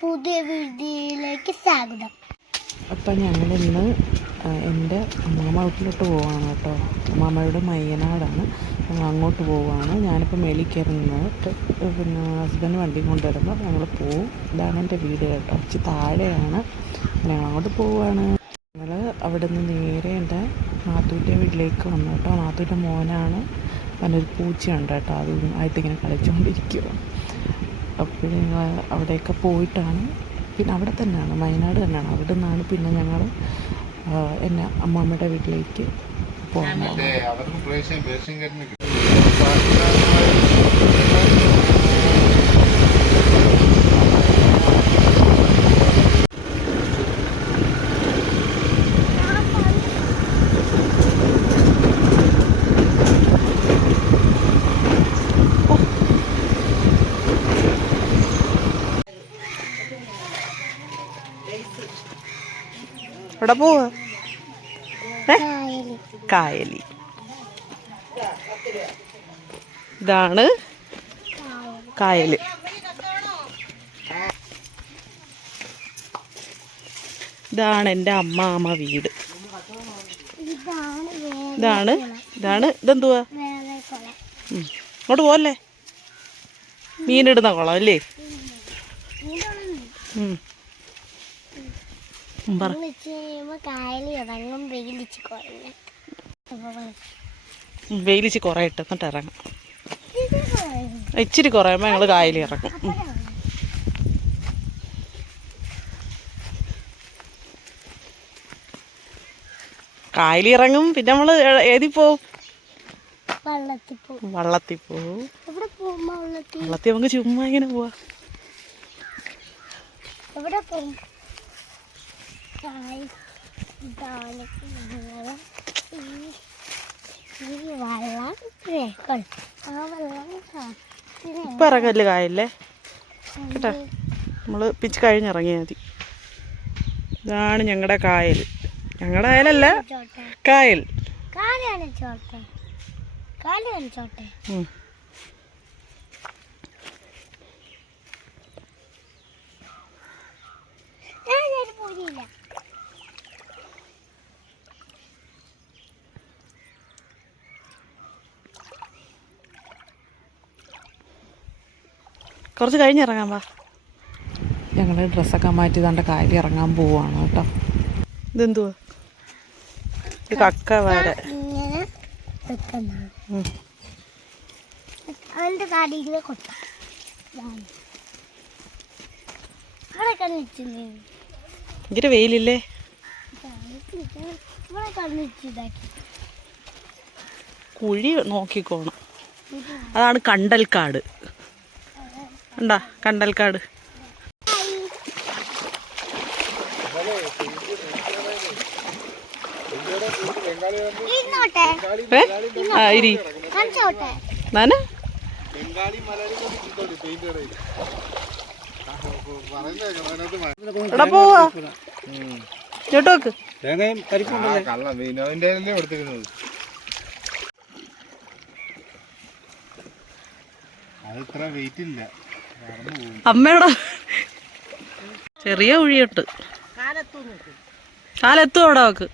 പുതിയ വീഡിയോയിലേക്ക് സ്വാഗതം. അപ്പം ഞങ്ങളിന്ന് എൻ്റെ അമ്മാമ്മ വീട്ടിലോട്ട് പോവാണ് കേട്ടോ. അമ്മാമ്മയുടെ മയ്യനാടാണ്. ഞങ്ങൾ അങ്ങോട്ട് പോവുകയാണ്. ഞാനിപ്പോൾ മേളിൽ കയറി നിന്നിട്ട് പിന്നെ ഹസ്ബൻഡ് വണ്ടി കൊണ്ടുവരുമ്പോൾ ഞങ്ങൾ പോവും. ഇതാണ് എൻ്റെ വീട് കേട്ടോ. ഇച്ചിരി താഴെയാണ്. ഞങ്ങൾ അങ്ങോട്ട് പോവുകയാണ്. ഞങ്ങൾ അവിടെ നിന്ന് നേരെ എൻ്റെ നാത്തൂൻ്റെ വീട്ടിലേക്ക് വന്നു കേട്ടോ. നാത്തൂൻ്റെ മോനാണ്. അതിനൊരു പൂച്ചയുണ്ട് കേട്ടോ. അതുമായിട്ട് ഇങ്ങനെ കളിച്ചുകൊണ്ടിരിക്കുക. അപ്പോൾ ഞങ്ങൾ അവിടെയൊക്കെ പോയിട്ടാണ്, പിന്നെ അവിടെ തന്നെയാണ്, വയനാട് തന്നെയാണ്. അവിടെ നിന്നാണ് പിന്നെ ഞങ്ങൾ എൻ്റെ അമ്മാമ്മയുടെ വീട്ടിലേക്ക് പോകുന്നത്. എവിടെ പോവാ? കായലി. ഇതാണ് കായൽ. ഇതാണ് എൻ്റെ അമ്മാമ്മ വീട്. ഇതെന്തുവാ? അങ്ങോട്ട് പോവല്ലേ? മീനിടുന്ന കുളം അല്ലേ? വെയിലിച്ച് കുറയട്ടെ, എന്നിട്ട് ഇറങ്ങാം. ഇച്ചിരി കുറയുമ്പോൾ ഞങ്ങൾ കായലി ഇറങ്ങും. കായലി ഇറങ്ങും. പിന്നെ നമ്മൾ ഏതി പോവും? വള്ളത്തിൽ പോവും. വള്ളത്തിൽ നമുക്ക് ചുമ്മാ ഇങ്ങനെ പോവാ. ഇപ്പം ഇറങ്ങല്ലേ കായല്ലേ കേട്ടോ. നമ്മൾ പിച്ച് കഴിഞ്ഞിറങ്ങിയാൽ മതി. ഇതാണ് ഞങ്ങളുടെ കായൽ. ഞങ്ങളുടെ കായലല്ല, കായൽ. കുറച്ച് കഴിഞ്ഞിറങ്ങാൻ വാ. ഞങ്ങൾ ഡ്രസ്സൊക്കെ മാറ്റി തൻ്റെ കായലിൽ ഇറങ്ങാൻ പോവാണ് കേട്ടോ. ഇതെന്തുവാ? ഇത് കക്ക വര. ഭയങ്കര വെയിലില്ലേ? കുഴി നോക്കിക്കോണം. അതാണ് കണ്ടൽക്കാട്. ഉണ്ടാ കണ്ടൽക്കാട്. ഇരി നാന എടാ പോവാ. ചോട്ടോക്ക് അമ്മയുടെ ചെറിയ കുഴിയുണ്ട്. കാലെത്തും അവിടെ അവക്ക്.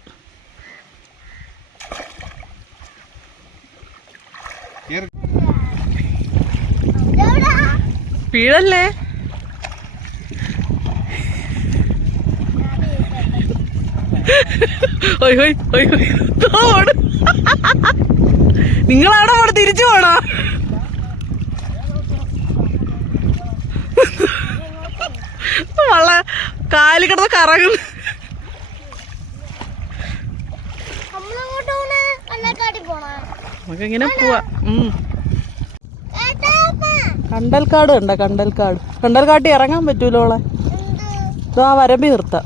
വീഴല്ലേ? നിങ്ങളവിടെ പോണ തിരിച്ചു പോണോ? വള്ള കാലി കിടന്ന് കറങ്ങുന്നു. നമുക്കിങ്ങനെ പോവാ. കണ്ടൽക്കാട് കണ്ട? കണ്ടൽക്കാട്ടിൽ ഇറങ്ങാൻ പറ്റൂലോ അവളെ. ആ വരമ്പി നിർത്താം.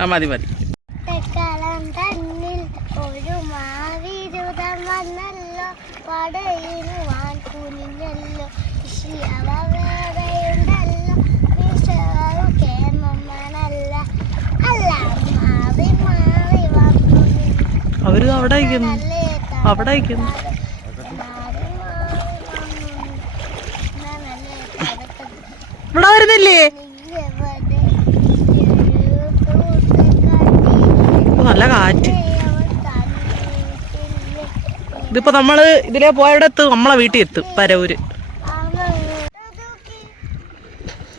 ആ മതി മതി. ഒരു മാവിരുതം വന്നല്ലോ, പടയിലുവാൻ കുനിഞ്ഞല്ലോ, വേറെയുണ്ടല്ലോ, കേമമ്മനല്ല അല്ല മാറി മാറി വന്നു. അവര് അവിടെ അയക്കുന്നു, അവിടെ അയക്കുന്നു. ഇവിടെ വരുന്നില്ലേ? നല്ല കാറ്റ്. ഇതിപ്പോ നമ്മള് ഇതിലേ പോയവിടെ എത്തും, നമ്മളെ വീട്ടിൽ എത്തും. പരവൂര്.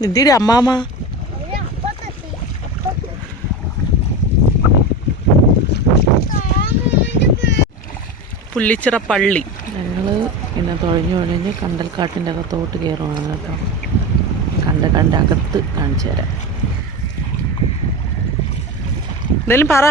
എന്തിരി അമ്മാമ്മ? പുള്ളിച്ചിറ പള്ളി. ഞങ്ങള് പിന്നെ തുഴഞ്ഞ് കണ്ടൽക്കാട്ടിൻ്റെ അകത്തോട്ട് കയറുവാണ് കേട്ടോ. കണ്ട അകത്ത് കാണിച്ചു തരാം. എന്തായാലും പറ.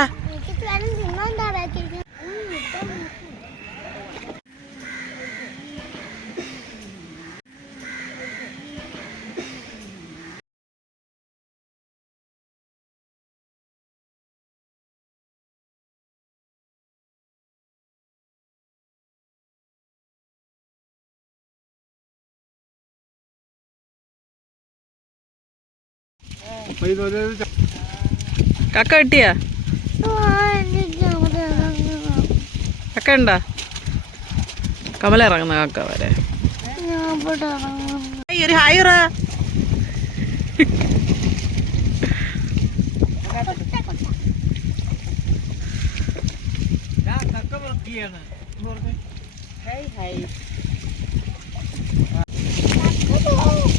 കക്ക കിട്ടിയാ? കക്ക ഉണ്ടാ? കമല ഇറങ്ങുന്ന കക്ക വരെ ഒരു ഹായ് പറ.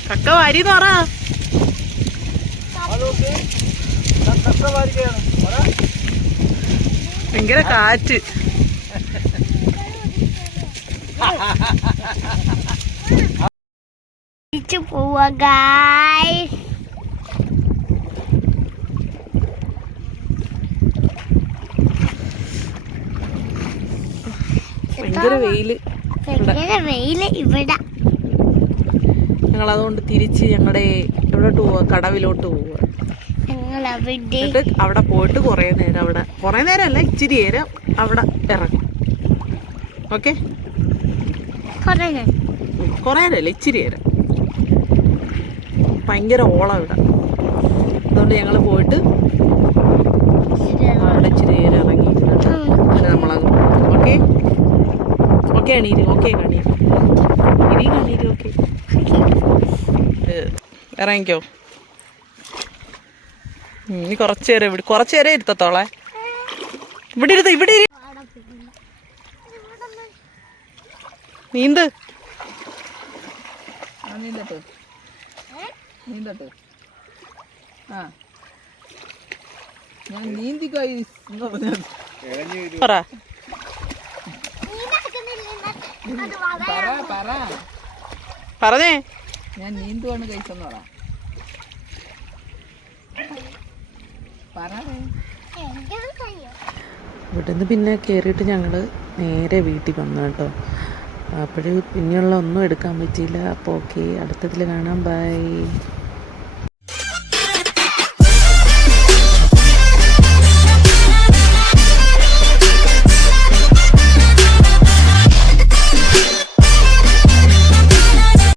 കക്ക വാരിന്ന് പറ. ഭയങ്കര കാറ്റ്. പോവാ ഗായ്സ്. ഭയങ്കര വെയില് ഇവിടെ. ഞങ്ങളതുകൊണ്ട് തിരിച്ച് ഞങ്ങളുടെ എവിടോട്ട് പോവാ? കടവിലോട്ട് പോവുക. എന്നിട്ട് അവിടെ പോയിട്ട് കുറേ നേരം അല്ല, ഇച്ചിരി നേരം അവിടെ ഇറങ്ങും. ഓക്കെ, കുറേ നേരമല്ല, ഇച്ചിരി നേരം. ഭയങ്കര ഓളം ഇവിടെ. അതുകൊണ്ട് ഞങ്ങൾ പോയിട്ട് അവിടെ ഇച്ചിരി നേരം ഇറങ്ങി അങ്ങനെ നമ്മളങ്ങ് ഓക്കെ. ഓക്കെ അണീര്, ഓക്കെ കണീര്, ഇനി കണീര്. ഓക്കെ, ഇറങ്ങിക്കോ. നീ കുറച്ചു നേരം ഇരുത്തത്തോളെ. ഇവിടെ നീന്ത്. നീന്തട്ടെ. ആ, ഞാൻ നീന്തി പറ. പറഞ്ഞേ. ഞാൻ നീന്തുവാണ് കഴിച്ചെന്ന് പറ. ഇവിടുന്ന് പിന്നെ കയറിയിട്ട് ഞങ്ങൾ നേരെ വീട്ടിൽ വന്നു കേട്ടോ. അപ്പോഴും പിന്നെയുള്ള ഒന്നും എടുക്കാൻ പറ്റിയില്ല. അപ്പോൾ ഓക്കെ, അടുത്തതിൽ കാണാം. ബൈ.